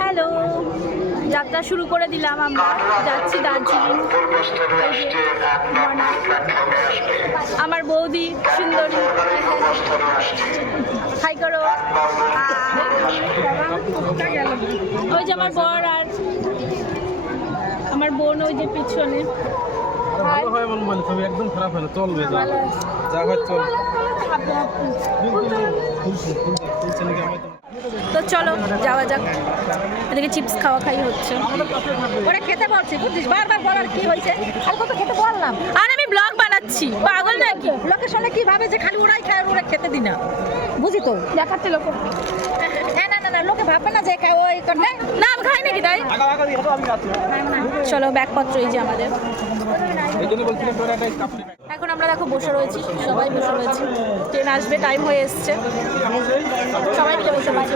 Hello, যাত্রা শুরু করে দিলাম। আমরা যাচ্ছি দার্জিলিং। আমার বৌদি সুন্দরী, হাই করো। ওই যে আমার বর আর আমার বোন ওই যে পিছনে। ভালো হয় মন মানে ছবি একদম খারাপ হয় না, চলবে যা যা হয় চল। তো চলো যাওয়া যাক। এদিকে চিপস খাওয়া খাই হচ্ছে। ওরা খেতে বলছি, বুঝছিস, বারবার বলার কি হয়েছে, আমি তো খেতে বললাম। আর আমি ব্লগ বানাচ্ছি, পাগল নাকি? লোকের সঙ্গে কি ভাবে যে খালি ওরাই খায় আর ওরা খেতে দি না, বুঝি তো দেখাচ্ছে লোক। হ্যাঁ, না না না, লোকে ভাববে না যে খায় ওই করে না আমি খাই নাকি তাই। চলো ব্যাগপত্র এই যে আমাদের। এখন আমরা দেখো বসে রয়েছি, সবাই বসে রয়েছি। ট্রেন আসবে, টাইম হয়ে এসছে, সবাই মিলে বসে রয়েছে।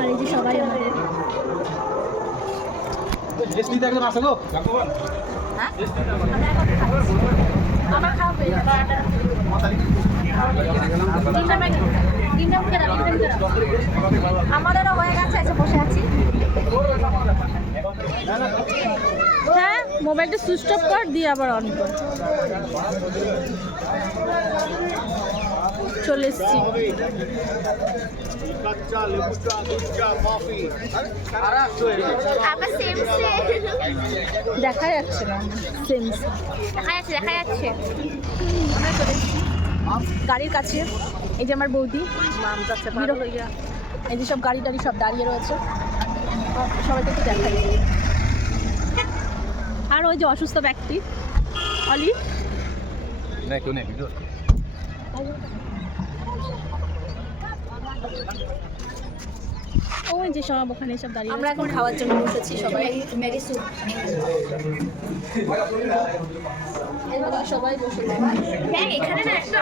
আর এই যে সবাই আমাদের। আমার খাওয়া হয়ে যাবে। আমাদেরও হয়ে গেছে, এসে বসে আছি। হ্যাঁ, মোবাইলটা সুইচ অফ কর দিয়ে আবার অন কর। চলে এসছি। দেখা যাচ্ছে না, সেম দেখা যাচ্ছে। আমরা চলে এসছি গাড়ির কাছে। এই যে আমার বৌদি বিরো হয়ে গেল। এই যে সব গাড়ি টাড়ি সব দাঁড়িয়ে রয়েছে, সবাইকে একটু দেখাই। আর ওই যে অসুস্থ ব্যক্তি অলি, ওই যে সব ওখানে সব দাঁড়িয়ে। আমরা এখন খাওয়ার জন্য বসেছি সবাই। ম্যাগি স্যুপ সবাই বসে এখানে না একটা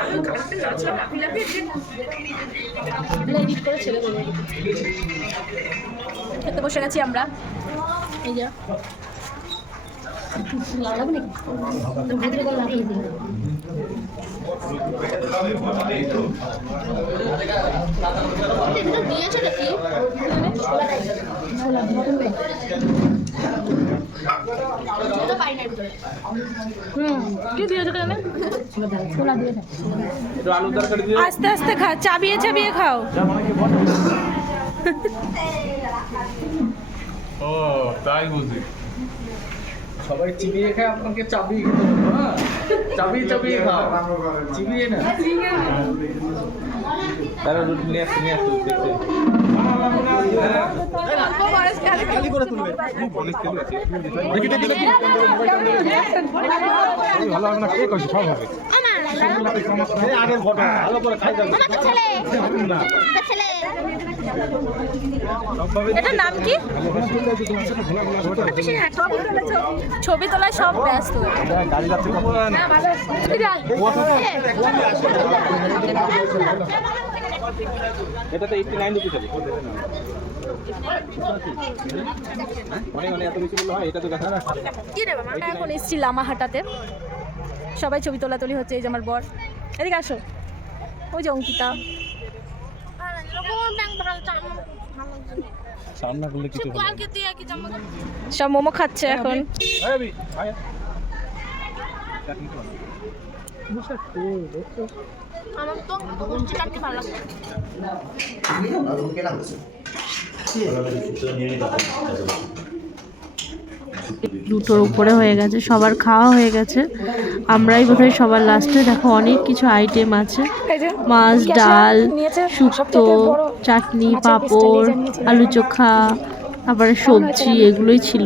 এডিট করে ছেড়ে দেবো। খেতে বসে গেছি আমরা। এই যে কি দিয়েছো কেন? আস্তে আস্তে খা, চাবিয়ে চাবিয়ে খাও। ও তাই বুঝি, সবাই চিবিয়ে খায়, আপনাকে চাবিয়ে খেতে হবে। হ্যাঁ, চাবিয়ে চাবিয়ে খাও, চিবিয়ে না। তারা রুটি নিয়ে আসতে দেখতে খালি করে তুলবে। ভালো হবে না, কে কইছে সব হবে। আগের ঘটনা ভালো করে খাই যাবে। এটার নাম কি? ছবি তোলায় সব ব্যস্ত। গাড়ি যাচ্ছে এটাতে 89 রুপি আছে। মানে এত বেশি বললে হয়? এটা তো দেখা না। আমরা এখন এসেছি লামাহাটাতে, সবাই ছবি তোলাতুলি হচ্ছে। এই যে আমার বর, এদিকে আসো। ওই যে অঙ্কিতা। সামনা করলে কিছু হবে। সব মোমো খাচ্ছে এখন। আমার তো চাটনি ভালো লাগে। দুটোর উপরে হয়ে গেছে, সবার খাওয়া হয়ে গেছে। আমরাই বোধহয় সবার লাস্টে। দেখো অনেক কিছু আইটেম আছে, মাছ, ডাল, শুক্তো, চাটনি, পাঁপড়, আলু চোখা, আবার সবজি, এগুলোই ছিল।